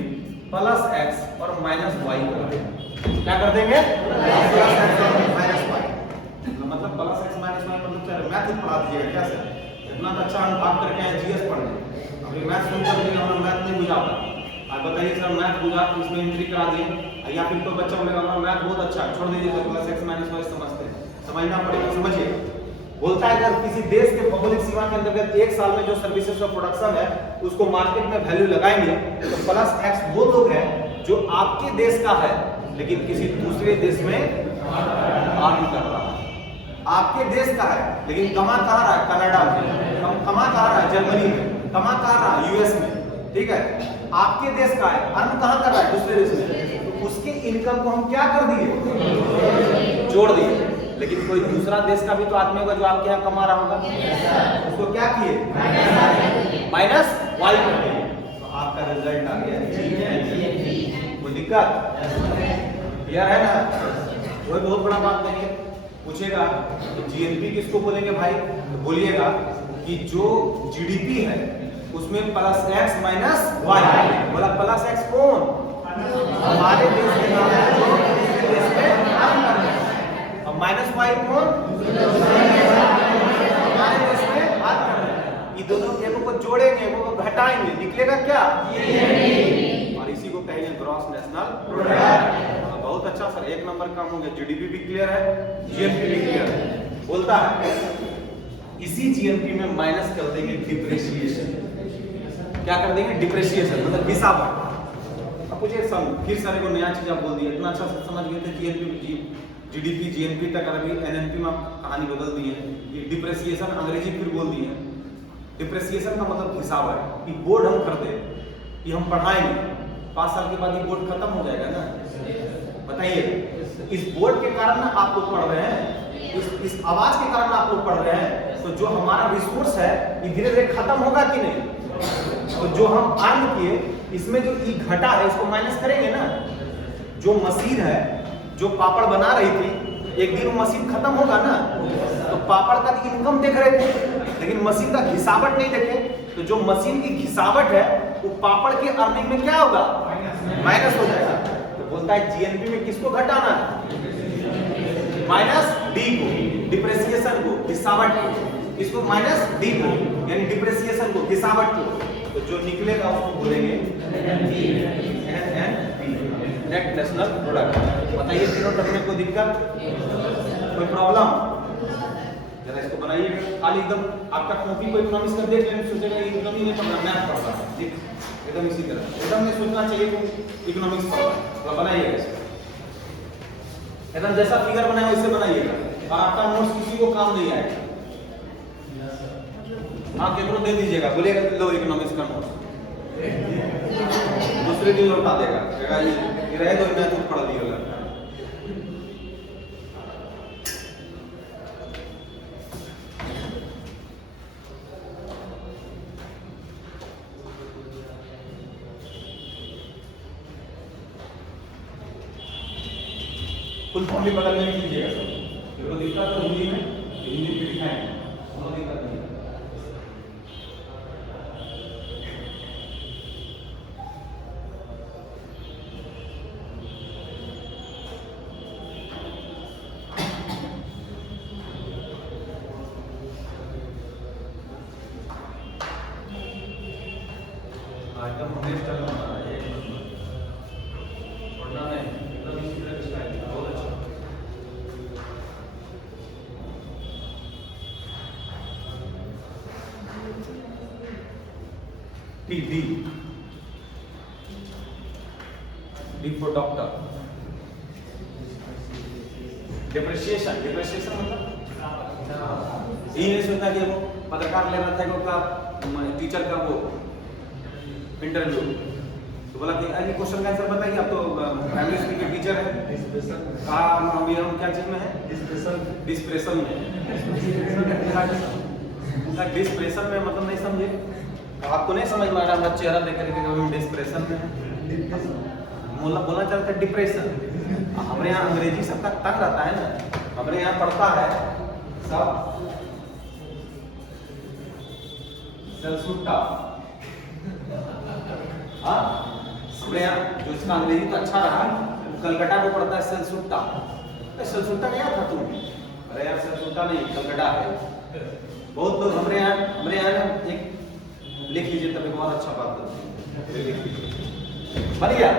+x और -y क्या कर देंगे, मतलब +x -y मतलब मैथ पढ़ा दीजिएगा क्या सर, इतना अच्छा हम भाग करके आए जीएस पढ़ने, अभी मैथ सुनकर भी हमारा मैथ नहीं बुझा पाता। आप बताइए सर मैथ बुझा तो इसमें एंट्री करा दिए, या फिर कोई बच्चा बोलेगा हमारा मैथ बहुत अच्छा, छोड़ दीजिए सर, +x -y समझते हैं, समझना पड़ेगा, समझिए। बोलता है अगर किसी देश के भौगोलिक सीमा के अंतर्गत एक साल में जो सर्विसेज और प्रोडक्शन है उसको मार्केट में वैल्यू लगाएंगे तो +x वो लोग हैं जो आपके देश का है लेकिन किसी दूसरे देश में अर्न कर रहा है। आपके देश का है लेकिन कमा कहाँ रहा है, कनाडा में, कमा कहाँ रहा है, जर्मनी में, कमा कहाँ रहा है, यूएस में, ठीक है। आपके देश का है, अर्न कहाँ कर रहा है, दूसरे देश में, तो उसके इनकम को हम क्या कर दिए, जोड़ दिए। लेकिन कोई दूसरा देश का भी तो आदमी होगा जो आपके यहाँ कमा रहा होगा, उसको क्या किए, -y कर दिए, तो आपका रिजल्ट आ गया कोई दिक्कत क्लियर है ना। कोई बहुत बड़ा बात नहीं है। पूछेगा तो जीएनपी किसको बोलेंगे भाई, तो बोलिएगा कि जो जीडीपी है उसमें +x -y, बोला +x कौन, हमारे देश के नाम है जो देश में अर्न कर रहे हैं, और -y कौन, जोड़ेंगे वो घटाएंगे, निकलेगा क्या? और इसी को कहेंगे ग्रॉस नेशनल प्रोडक्ट। बहुत अच्छा सर, 1 नंबर काम हो गया। जीडीपी भी क्लियर है, जीएनपी भी क्लियर है। बोलता है इसी जीएनपी में माइनस कर देंगे डिप्रेशिएशन। क्या कर देंगे? डिप्रेशिएशन मतलब हिसाब। अब मुझे फिर सारे को नया चीज आप बोल दिया, इतना अच्छा से समझ गए थे जीएनपी जीडीपी जीएनपी तक, अभी एनएनपी में कहानी बदल दी है। ये डिप्रेशिएशन अंग्रेजी फिर बोल दी है। डिप्रेशिएशन का मतलब हिसाब है कि बोर्ड हम कर दे कि हम पढ़ाएंगे, 5 साल के बाद ये बोर्ड खत्म हो जाएगा ना। बताइए, इस बोर्ड के कारण ना आप लोग पढ़ रहे हैं, इस आवाज के कारण आप लोग पढ़ रहे हैं, तो जो हमारा रिसोर्स है ये धीरे धीरे खत्म होगा कि नहीं? तो जो हम अर्न किए इसमें जो ई घटा है इसको माइनस करेंगे ना। जो मशीन है जो पापड़ बना रही थी, एक दिन वो मशीन खत्म होगा ना, तो पापड़ का इनकम देख रहे थे लेकिन मशीन का घिसावट नहीं देखे, तो जो मशीन की घिसावट है वो पापड़ के अर्निंग में क्या होगा? माइनस हो जाएगा। तो बोलता है जीएनपी में किसको घटाना है? माइनस डी को, डिप्रेसिएशन को, घिसावट को। इसको माइनस डी को यानी डिप्रेसिएशन को, घिसावट को। तो जो निकलेगा उसको बोलेंगे नेट नेशनल प्रोडक्ट। बताइए तीनों टर्म में कोई दिक्कत, कोई प्रॉब्लम? जरा इसको बनाइए खाली एकदम। आपका कॉपी को इकोनॉमिक्स का देख लेंगे, सोचेगा एकदम ही नहीं पढ़ना, मैथ पढ़ रहा है। ठीक, एकदम इसी तरह एकदम नहीं सोचना चाहिए कि इकोनॉमिक्स पढ़ रहा है। तो बनाइएगा इसको एकदम जैसा फिगर बनाया वैसे बनाइएगा, और आपका नोट्स किसी को काम नहीं आएगा। हाँ, केकरो दे दीजिएगा, बोलिएगा लो इकोनॉमिक्स का नोट्स, दूसरे दिन लौटा देगा, ये रहे दो, मैं तो पढ़ लिया। फुल फॉर्म भी बगल में लिख लीजिएगा सब। देखो दिक्कत तो हिंदी में, हिंदी में लिखाएंगे, कोई दिक्कत नहीं। एकदम नेक्स्ट टाइम हमारा एक नंबर पढ़ना है, एकदम इसी तरह का स्टाइल बहुत अच्छा। D D D for doctor. Depreciation, depreciation मतलब ये नहीं सोचना कि वो पत्रकार ले रहा था कि उसका टीचर का वो इंटरव्यू, तो बोला कि अरे क्वेश्चन का आंसर बताइए, आप तो प्राइमरी स्कूल के टीचर हैं। कहा अभी हम क्या चीज में है? डिस्प्रेशन में। डिस्प्रेशन में मतलब नहीं समझे? आपको नहीं समझ में आ रहा? मेरा चेहरा देख करके हम डिस्प्रेशन में बोलना चाहते हैं डिप्रेशन। हमारे यहाँ अंग्रेजी सबका तंग रहता है ना, हमारे यहाँ पढ़ता है सब सेल्सुट्टा। हाँ, हमारे यहाँ जो इसका अंग्रेजी तो अच्छा रहा, कलकत्ता को पढ़ता है सेल्सुट्टा। सेल्सुट्टा क्या था तुम? अरे यार सेल्सुट्टा नहीं, कलकत्ता है। बहुत लोग हमारे यहाँ एक लिख लीजिए, तब एक और अच्छा बात बन गया।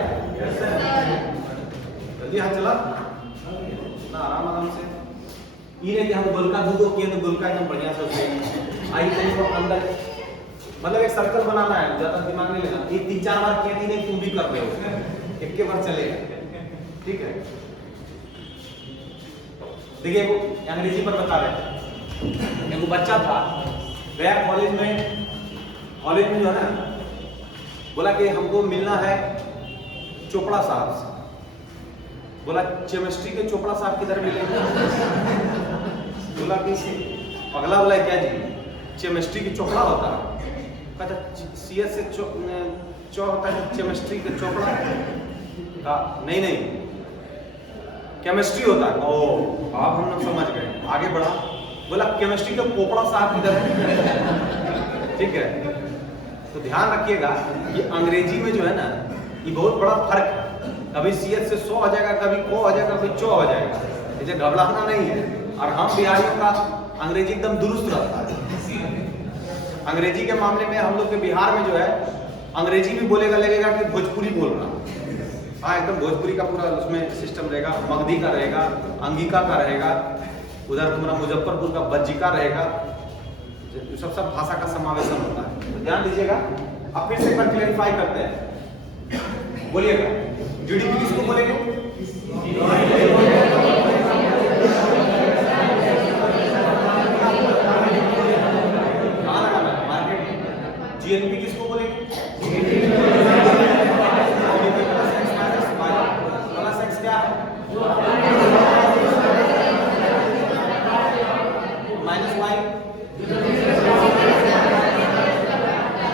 जल्दी हाथ चला ना, आराम से। ये नहीं कि हम गोलका दूधो किए तो गोलका एकदम बढ़िया से उसमें आई तो अंदर, मतलब एक सर्कल बनाना है, ज्यादा दिमाग नहीं लेना। ये 3-4 बार किया थी नहीं, तुम भी कर रहे हो, एक के बार चलेगा। ठीक है, देखिए वो अंग्रेजी पर बता रहे थे। एक बच्चा था, गया कॉलेज में जो है ना, बोला कि हमको मिलना है चोपड़ा साहब से। बोला केमिस्ट्री के चोपड़ा साहब किधर मिलेंगे? बोला कि पगला बोला क्या जी, केमिस्ट्री की चोपड़ा होता है? कहता सीएस से चो होता है, केमिस्ट्री के चोपड़ा का नहीं केमिस्ट्री होता है। ओ, अब हम लोग समझ गए, आगे बढ़ा। बोला केमिस्ट्री का पोपड़ा साहब किधर है? ठीक है, तो ध्यान रखिएगा कि अंग्रेजी में जो है ना, ये बहुत बड़ा फर्क है। कभी सीएस से सो हो जाएगा, कभी को हो जाएगा, कभी चो हो जाएगा। इसे घबराना नहीं है। और हम बिहारियों का अंग्रेजी एकदम दुरुस्त रहता है। अंग्रेजी के मामले में हम लोग के बिहार में जो है अंग्रेजी भी बोलेगा लगेगा कि भोजपुरी बोल रहा। हाँ, एकदम भोजपुरी का पूरा उसमें सिस्टम रहेगा, मगधी का रहेगा, अंगिका का रहेगा, उधर तुम्हारा मुजफ्फरपुर का बज्जिका रहेगा, सब भाषा का समावेशन होता है। तो ध्यान दीजिएगा। अब फिर से एक बार क्लेरिफाई करते हैं, बोलिएगा जीडीपी किसको बोलेंगे? कहाँ लगाना है? मार्केट। जीएनपी किसको बोलेंगे? क्या है? Minus Y.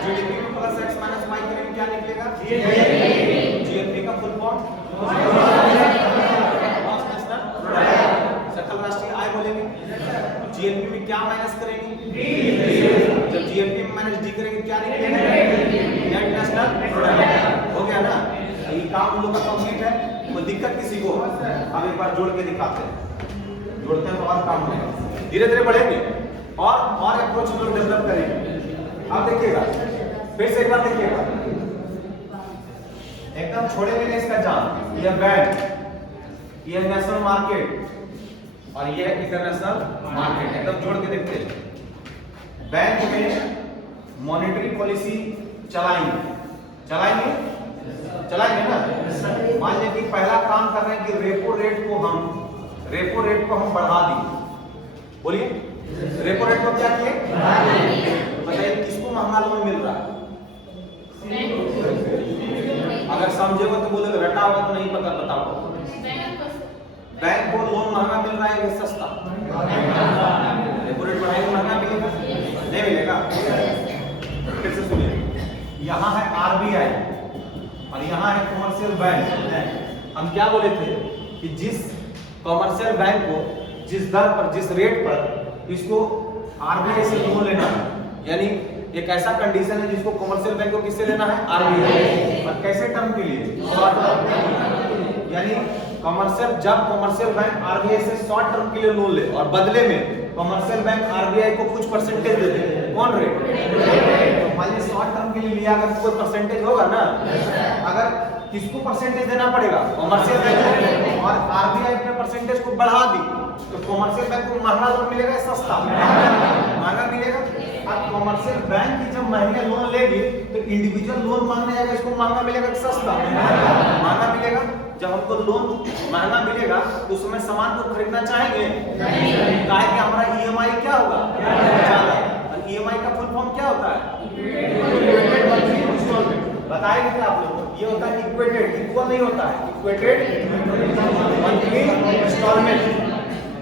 जीडीपी में प्लस एक्स माइनस वाई करेंगे क्या निकलेगा? जीएनपी का फुल फॉर्म सकल राष्ट्रीय आय बोलेंगे। जीएनपी में क्या माइनस करेंगे? जब जीएनपी में माइनस डी करेंगे क्या निकलेगा? Net national product. हो गया ना? ये काम हम लोग का कंप्लीट है। कोई दिक्कत किसी को? हम एक बार जोड़ के दिखाते हैं, जोड़ते हैं तो और काम होगा, धीरे धीरे बढ़ेंगे और अप्रोच हम लोग डेवलप करेंगे। आप देखिएगा, फिर से एक बार देखिएगा, एकदम छोड़ेंगे नहीं इसका जान। ये बैंक, ये नेशनल मार्केट और ये इंटरनेशनल मार्केट, एकदम जोड़ के देखते हैं। बैंक में मॉनेटरी पॉलिसी चलाएंगे ना। मान लीजिए कि पहला काम कर रहे हैं कि रेपो रेट को हम बढ़ा दिए। बोलिए, रेपो रेट को क्या किए? बताइए किसको महंगा लोन मिल रहा है? अगर समझेगा तो बोलेगा, रटा होगा तो नहीं पता, बताओ। बैंक को लोन महंगा मिल रहा है या सस्ता? रेपो रेट बढ़ाएंगे महंगा मिलेगा? नहीं मिलेगा। फिर से सुनिए, यहाँ है आरबीआई और यहाँ है कमर्शियल बैंक। हम क्या बोले थे कि जिस कमर्शियल बैंक को जिस दर पर, जिस रेट पर इसको आरबीआई से लोन लेना है, यानी एक ऐसा कंडीशन है जिसको कमर्शियल बैंक को किससे लेना है? आरबीआई। और कैसे टर्म के लिए? शॉर्ट टर्म के लिए। यानी जब कमर्शियल बैंक आरबीआई से शॉर्ट टर्म के लिए लोन ले और बदले में कमर्शियल बैंक आरबीआई को कुछ परसेंटेज दे दे। कौन रेट? तो मान लीजिए शॉर्ट टर्म के लिए लिया, अगर कोई परसेंटेज होगा ना, अगर किसको परसेंटेज देना पड़ेगा? कमर्शियल बैंक को। और आरबीआई अपने परसेंटेज को बढ़ा दी तो कमर्शियल बैंक को महंगा लोन मिलेगा या सस्ता? महंगा मिलेगा। अब कमर्शियल बैंक की जब महंगे लोन लेगी तो इंडिविजुअल लोन मांगने जाएगा, इसको महंगा मिलेगा कि सस्ता? महंगा मिलेगा। जब हमको लोन महंगा मिलेगा तो उसमें सामान को खरीदना चाहेंगे नहीं, काहे कि हमारा ईएमआई क्या होगा? ज्यादा। और ईएमआई का फुल फॉर्म क्या होता है? बताएंगे क्या आप लोग? ये होता है इक्वेटेड, इक्वल नहीं होता है, इक्वेटेड मंथली इंस्टॉलमेंट।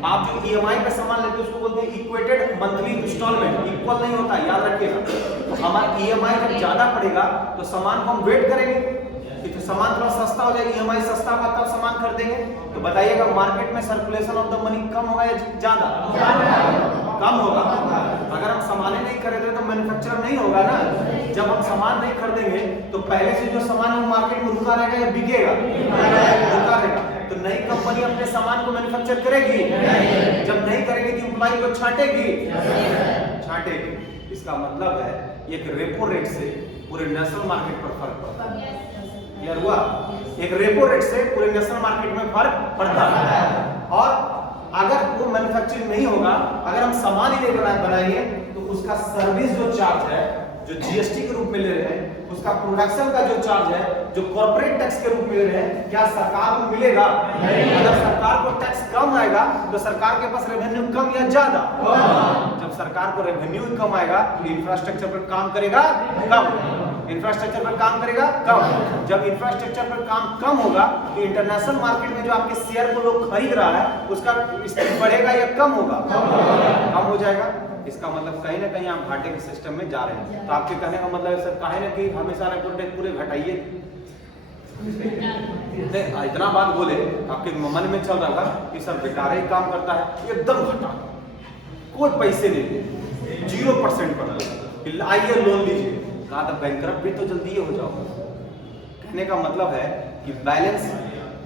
आप जो ईएमआई का सामान लेते हैं उसको बोलते हैं इक्वेटेड मंथली इंस्टॉलमेंट, इक्वल नहीं होता, याद रखिएगा। तो हमारा ईएमआई जब ज्यादा पड़ेगा तो सामान को हम वेट करेंगे कि तो सामान थोड़ा सस्ता हो जाएगा, ईएमआई सस्ता होगा तब सामान खरीदेंगे। तो बताइएगा मार्केट में सर्कुलेशन ऑफ द मनी कम होगा या ज्यादा? कम होगा। अगर हम सामान नहीं खरीद रहे तो मैन्युफैक्चर नहीं होगा ना। जब हम सामान नहीं खरीदेंगे तो पहले से जो सामान है मार्केट में रुका रहेगा या बिकेगा? रुका रहेगा। तो नई कंपनी अपने सामान को मैन्युफैक्चर करेगी? जब नहीं करेगी तो एम्प्लॉय को छांटेगी। इसका मतलब है एक रेपो रेट से पूरे नेशनल मार्केट पर फर्क पड़ता है। क्लियर हुआ? एक रेपो रेट से पूरे नेशनल मार्केट में फर्क पड़ता है। और अगर वो मैन्युफैक्चरिंग नहीं होगा, अगर हम सामान ही नहीं बनाएंगे तो उसका सर्विस जो चार्ज है, जो जीएसटी के रूप में ले रहे हैं, उसका प्रोडक्शन का जो चार्ज है, जो कॉर्पोरेट टैक्स के रूप में ले रहे हैं, क्या सरकार को मिलेगा? अगर सरकार को टैक्स कम आएगा तो सरकार के पास रेवेन्यू कम या ज्यादा? जब सरकार को रेवेन्यू कम आएगा तो इंफ्रास्ट्रक्चर पर काम करेगा कम। इंफ्रास्ट्रक्चर पर काम करेगा कम। जब इंफ्रास्ट्रक्चर पर काम कम होगा तो इंटरनेशनल मार्केट में जो आपके शेयर को लोग खरीद रहा है उसका स्थिति बढ़ेगा या कम होगा? कम हो जाएगा। इसका मतलब कहीं ना कहीं आप घाटे के सिस्टम में जा रहे हैं। तो आपके कहने का मतलब है सर काहे ना कि हमेशा रेपो रेट पूरे घटाइए। इतना बात बोले आपके मन में चल रहा था कि सर बेकार ही काम करता है, एकदम घटा, कोई पैसे नहीं दे, 0% पर आइए लोन लीजिए। कहा था बैंकरप्ट भी तो जल्दी हो जाओगे। कहने का मतलब है कि बैलेंस,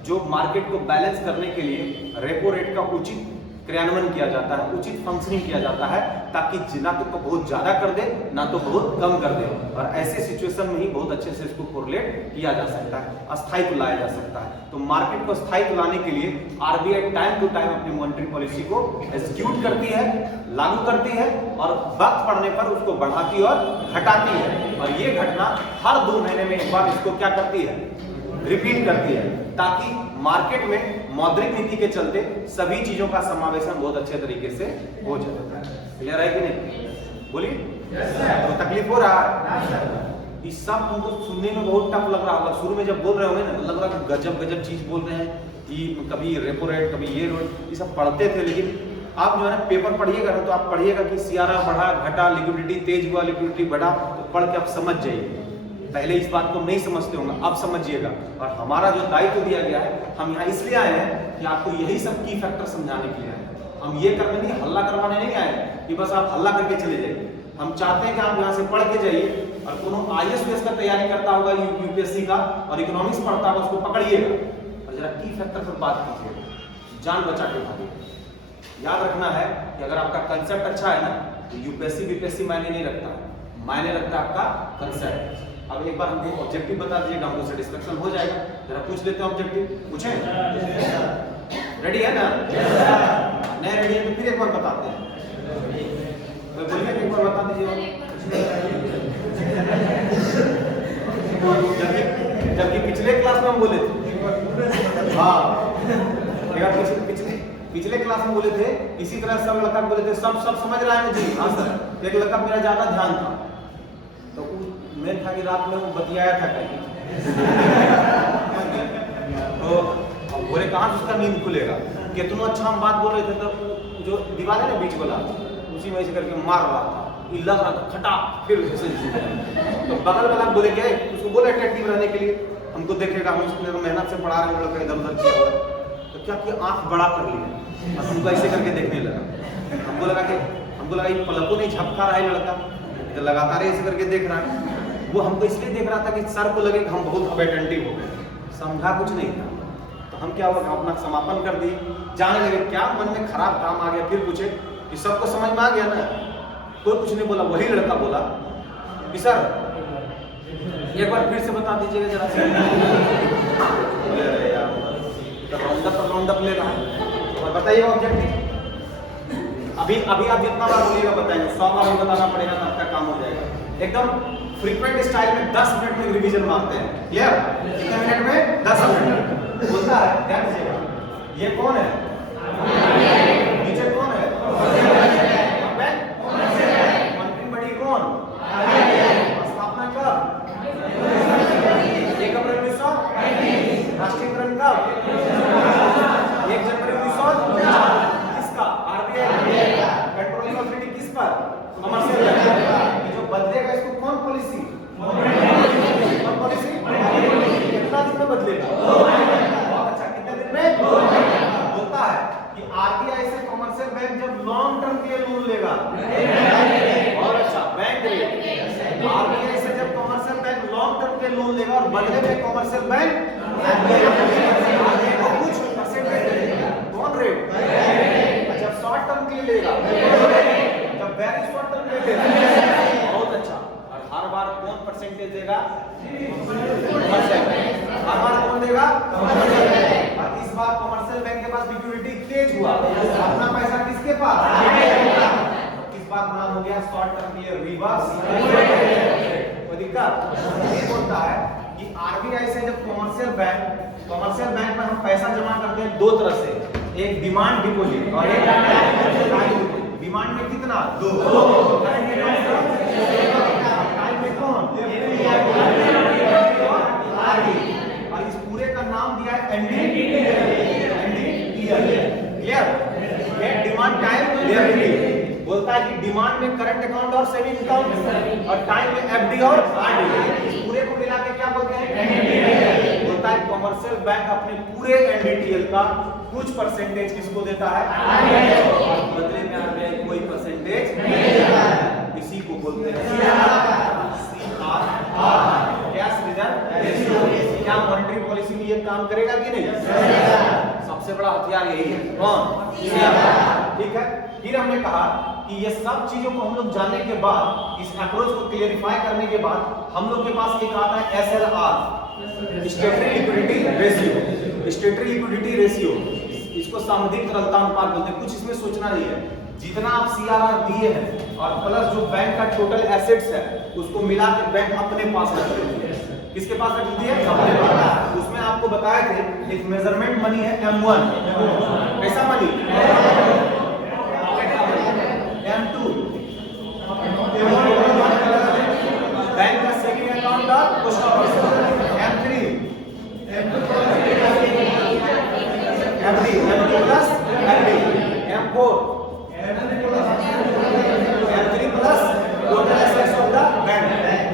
जो मार्केट को बैलेंस करने के लिए रेपो रेट का उचित क्रियान्वयन किया जाता है, उचित फंक्शनिंग किया जाता है, ताकि ना तो बहुत ज्यादा कर दे ना तो बहुत कम कर दे। और ऐसे सिचुएशन में ही बहुत अच्छे से इसको कोरिलेट किया जा सकता है, अस्थायित्व लाया जा सकता है। तो मार्केट को स्थायित्व लाने के लिए आरबीआई टाइम टू टाइम अपनी मॉनेटरी पॉलिसी को एग्जीक्यूट करती है, लागू करती है और वक्त पड़ने पर उसको बढ़ाती और घटाती है। और ये घटना हर 2 महीने में एक बार इसको क्या करती है, रिपीट करती है, ताकि मार्केट में मौद्रिक नीति के चलते सभी चीजों का समावेशन बहुत अच्छे तरीके से हो जाता है। क्लियर है कि नहीं? बोलिए। तो तकलीफ हो रहा है? इस सब तुमको सुनने में बहुत टफ लग रहा होगा। शुरू में जब बोल रहे होंगे ना, लग रहा है गजब गजब चीज बोल रहे हैं कि कभी रेपो रेट, कभी ये रेट, ये सब पढ़ते थे। लेकिन आप जो है ना पेपर पढ़िएगा ना, तो आप पढ़िएगा कि सीआरआर बढ़ा घटा, लिक्विडिटी तेज हुआ, लिक्विडिटी बढ़ा, तो पढ़ के आप समझ जाइए। पहले इस बात को नहीं समझते होंगे, अब समझिएगा। और हमारा जो दायित्व दिया गया है, हम यहाँ इसलिए आए हैं कि आपको यही सब की फैक्टर समझाने के लिए आए हैं। हम ये करने नहीं, हल्ला करवाने नहीं आए कि बस आप हल्ला करके चले जाइए। हम चाहते हैं कि आप यहाँ से पढ़ के जाइए और कोनो IAS का तैयारी करता होगा, यूपीएससी का, और इकोनॉमिक्स पढ़ता होगा, उसको पकड़िएगा और जरा की फैक्टर पर बात कीजिएगा, जान बचा के भागिए। याद रखना है कि अगर आपका कंसेप्ट अच्छा है ना, तो यूपीएससी बीपीएससी मायने नहीं रखता, मायने रखता है आपका कंसेप्ट। अब एक बार हमको ऑब्जेक्टिव बता दीजिएगा, हमको सेटिस्फेक्शन हो जाएगा। जरा पूछ लेते हैं ऑब्जेक्टिव, पूछें? रेडी है ना? नहीं रेडी है तो फिर एक बार बताते हैं। तो बोलिए, एक बार बता दीजिए। जबकि पिछले क्लास में हम बोले थे, हाँ पिछले क्लास में बोले थे इसी तरह सब लड़का बोले थे, सब समझ रहा है मुझे? हाँ सर। एक लड़का मेरा ज्यादा ध्यान था, तो मैं था कि रात में वो बतियाया था कहीं तो बोले कहाँ से उसका नींद खुलेगा, कितना अच्छा हम बात बोल रहे थे, तो जो दीवार है ना बीच वाला, उसी में ऐसे करके मार रहा था, लग रहा था खटा, फिर तो बगल वाला बोले क्या, उसको बोले अट्रैक्टिव रहने के लिए, हमको देखेगा, हम उसको मेहनत से पढ़ा रहे हैं, लड़का इधर उधर किया हुआ है, तो क्या किया, आंख बड़ा कर लिया और हमको ऐसे करके देखने लगा। हमको लगा ये पलकों नहीं झपका रहा है लड़का, तो लगातार ऐसे करके देख रहा है। वो हमको इसलिए देख रहा था कि सर को लगे कि हम बहुत अटेंटिव हो गए, समझा कुछ नहीं था। तो हम क्या हुआ, अपना समापन कर दिए, जाने लगे। क्या मन में खराब काम आ गया, फिर पूछे कि सबको समझ में आ गया ना? कोई कुछ नहीं बोला, वही लड़का बोला कि सर एक बार फिर से बता दीजिएगा जरा से। राउंड अप ले रहा है और बताइए ऑब्जेक्टिव। अभी आप जितना बार बोलिएगा बताएंगे, 100 बार भी बताना पड़ेगा तो आपका काम हो जाएगा। एकदम फ्रीक्वेंट स्टाइल में 10 मिनट में रिवीजन मारते हैं। क्लियर? कितने मिनट में? 10 मिनट बोलता है। ध्यान दीजिएगा, ये कौन है? नीचे कौन है? मंत्री बड़ी कौन? स्थापना कब? 1 अप्रैल 1900। राष्ट्रीयकरण कब? 1 जनवरी 1900। किसका? आरबीआई। पेट्रोलियम अथॉरिटी किस पर? Commercial bank. जो बदलेगा इसको कौन पॉलिसी? कौन पॉलिसी? कितना दिन में बदलेगा? बहुत अच्छा, कितने दिन में? बोलता है कि आरबीआई से कमर्शियल बैंक जब लॉन्ग टर्म के लिए लोन लेगा, और अच्छा बैंक रेट, आरबीआई से जब कमर्शियल बैंक लॉन्ग टर्म के लोन लेगा और बदले में कमर्शियल बैंक कुछ परसेंटेज देगा। कौन रेट? जब शॉर्ट टर्म के लिए लेगा, जब वेरी शॉर्ट टर्म के लिए लेगा, बहुत अच्छा। और हर बार कौन परसेंटेज देगा? हर बार कौन देगा? और इस बार कमर्शियल बैंक के पास लिक्विडिटी तेज हुआ, अपना पैसा किसके पास? इस बार नाम हो गया शॉर्ट टर्म के लिए रिवर्स। कोई दिक्कत? ये बोलता है कि आरबीआई से जब कमर्शियल बैंक में हम पैसा जमा करते हैं दो तरह से, एक डिमांड डिपॉजिट और एक टाइम डिपॉजिट। डिमांड में कितना? 2। टाइम में कौन? और इस पूरे का नाम दिया है एनडीटीआर। क्लियर? ये डिमांड टाइम लिएबिलिटी बोलता है कि डिमांड में करंट अकाउंट और सेविंग अकाउंट, और टाइम में एफडी और आरडी। इस पूरे को मिला के क्या बोलते हैं? एनडीटीएल। बोलता है कमर्शियल बैंक अपने पूरे एनडीटीएल का कुछ परसेंटेज किसको देता है? और बदले में आरबीआई कोई परसेंटेज नहीं देता है। इसी को बोलते हैं सीआरआर, कैश रिजर्व रेशियो। क्या मॉनेटरी पॉलिसी में ये काम करेगा कि नहीं? सबसे बड़ा हथियार यही है। कौन? सीआरआर। ठीक है। फिर हमने कहा कि ये सब चीजों को हम लोग जानने के बाद, इस अप्रोच को क्लियरिफाई करने के बाद हम लोग के पास एक आता है SLR, स्टेटरी liquidity ratio. स्टेटरी liquidity ratio, इसको सामूहिक तरलता अनुपात बोलते हैं। कुछ इसमें सोचना नहीं है, जितना आप CRR दिए हैं और प्लस जो बैंक का टोटल एसेट्स है उसको मिला के बैंक अपने पास रख लेती है। किसके पास रख लेती है? अपने पास। उसमें आपको बताए थे एक मेजरमेंट मनी है M1, कैसा मनी? M2 बैंक का सेविंग अकाउंट और post office. M3 M2 plus M4 M3 plus total assets of the bank.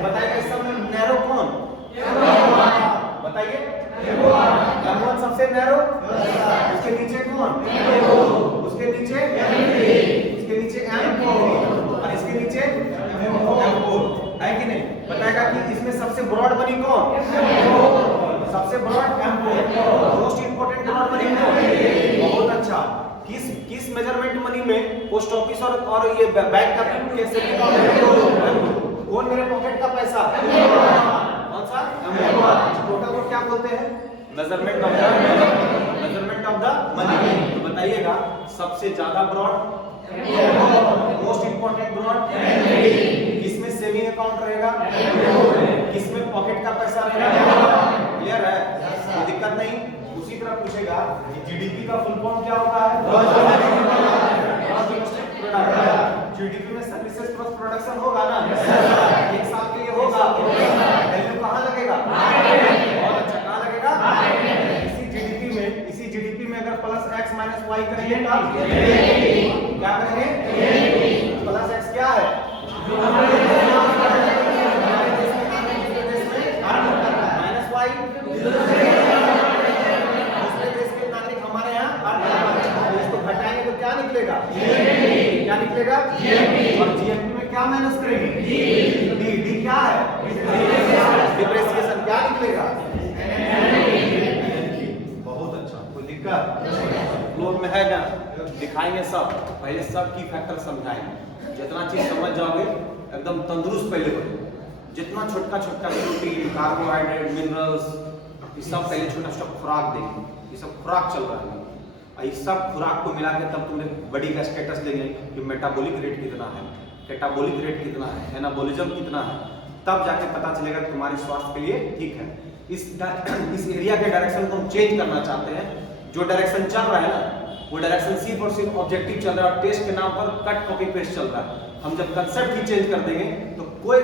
बताइए इस सब में नैरो कौन? बताइए M1 सबसे नैरो, उसके नीचे कौन? उसके नीचे इसके नीचे M4 और इसके नीचे M4 है कि नहीं? बताएगा कि इसमें सबसे ब्रॉड मनी कौन? सबसे broad M4। Most important broad money कौन? बहुत अच्छा। किस मेजरमेंट मनी में पोस्ट ऑफिस और ये बैंक का कैसे कौन मेरे पॉकेट का पैसा? कौन सा? टोटल को क्या बोलते हैं? Measurement of the money. तो बताइएगा सबसे ज्यादा ब्रॉड, मोस्ट इंपोर्टेंट ब्रॉड, किसमें सेविंग अकाउंट रहेगा, किसमें पॉकेट का पैसा रहेगा? क्लियर है? कोई दिक्कत नहीं। उसी तरह पूछेगा कि GDP का फुल फॉर्म क्या होता है? GDP में सर्विसेज प्लस प्रोडक्शन होगा ना, एक साल के लिए होगा। वैल्यू कहाँ लगेगा? बहुत अच्छा, कहाँ लगेगा? इसी GDP में अगर प्लस x माइनस y करेंगे तब क्या करेंगे? प्लस x क्या है? माइनस y दूसरे देश के नागरिक हमारे यहाँ, इसको घटाएंगे तो क्या निकलेगा? क्या निकलेगा? और GMP में क्या माइनस करेंगे? D क्या है? डिप्रेसिएशन क्या निकलेगा? बहुत अच्छा, कोई दिक्कत? फ्लोर में है ना? दिखाएंगे सब, पहले सब की फैक्टर समझाएंगे। जितना चीज समझ जाओगे एकदम तंदुरुस्त पहले बनो। जितना छोटा छोटा प्रोटीन, कार्बोहाइड्रेट, मिनरल्स, ये सब पहले छोटा छोटा खुराक देंगे। ये सब खुराक चल रहा है और ये सब खुराक को मिला के तब तुम्हें बॉडी का स्टेटस देंगे कि मेटाबॉलिक रेट कितना है, कैटाबॉलिक रेट कितना है, एनाबॉलिज्म कितना है। तब जाके पता चलेगा कि तुम्हारे स्वास्थ्य के लिए ठीक है। इस एरिया के डायरेक्शन को हम चेंज करना चाहते हैं। जो डायरेक्शन चल रहा है ना, वो डायरेक्शन सिर्फ और सिर्फ ऑब्जेक्टिव चल रहा है और टेस्ट के नाम पर कट कॉपी पेस्ट चल रहा है। हम जब कंसेप्ट ही चेंज कर देंगे तो कोई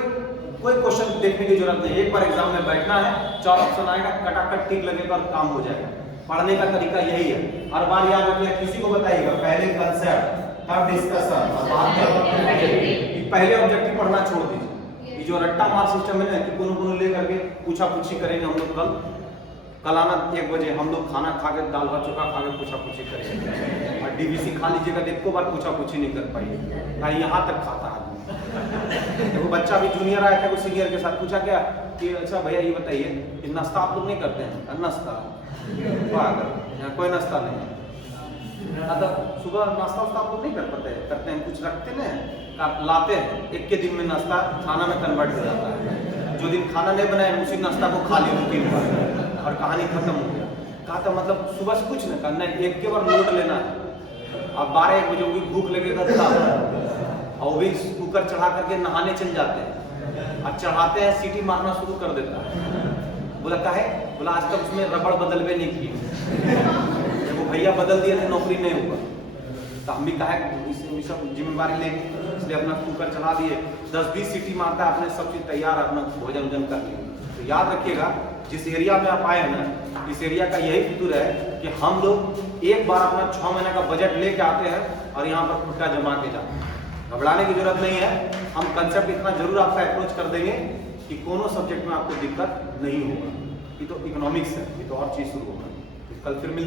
क्वेश्चन देखने की जरूरत नहीं। एक बार एग्जाम में बैठना है, 4 ऑप्शन आएगा, कटाकट टिक लगेगा और काम हो जाएगा। पढ़ने का तरीका यही है। हर बार याद रखिए, किसी को बताइएगा पहले कंसेप्ट, तब डिस्कशन और बाद में पहले ऑब्जेक्टिव पढ़ना छोड़ दीजिए। ये जो रट्टा मार सिस्टम है ना कि कोनो ले करके पूछा पूछी करेंगे हम लोग। कल आना 1 बजे, हम लोग खाना खा के दाल भात चोखा खा के पूछा पूछी करेंगे और DVC खा लीजिएगा तो एको बार पूछा पूछी नहीं कर पाइए। भाई यहाँ तक खाता है। देखो बच्चा भी जूनियर आया था, वो सीनियर के साथ पूछा क्या कि अच्छा भैया ये बताइए कि नाश्ता आप लोग नहीं करते हैं? नाश्ता यहाँ कोई नाश्ता नहीं है। तो सुबह नाश्ता वास्ता आप लोग नहीं कर पाते? करते हैं, कुछ रखते ना, लाते हैं। एक के दिन में नाश्ता खाना में कन्वर्ट हो जाता है। जो दिन खाना नहीं बनाए उसी नाश्ता को खा लिया 2-3 बार और कहानी खत्म हो गया। कहा था मतलब सुबह से कुछ नहीं करना है, एक के बार लोड लेना है। अब 12-1 बजे भी भूख लगेगा और वो भी कुकर चढ़ा करके नहाने चल जाते हैं और चढ़ाते हैं, सीटी मारना शुरू कर देता है। बोला का है? बोला आज तक उसमें रबड़ बदलवे नहीं किए, वो भैया बदल दिए थे नौकरी नहीं हुआ। तो हम भी कहा सब जिम्मेवारी लेंगे, इसलिए अपना कुकर चढ़ा दिए, 10-20 सीटी मारता है, अपने सब चीज तैयार, अपना भोजन वोजन कर लिए। तो याद रखिएगा जिस एरिया में आप आए हैं ना, इस एरिया का यही फितूर है कि हम लोग एक बार अपना 6 महीने का बजट लेके आते हैं और यहाँ पर खुट्टा जमा के जाते हैं। घबराने की जरूरत नहीं है। हम कंसेप्ट इतना जरूर आपका अप्रोच कर देंगे कि कोनो सब्जेक्ट में आपको दिक्कत नहीं होगा। ये तो इकोनॉमिक्स है, ये तो और चीज शुरू होगा। कल फिर मिलते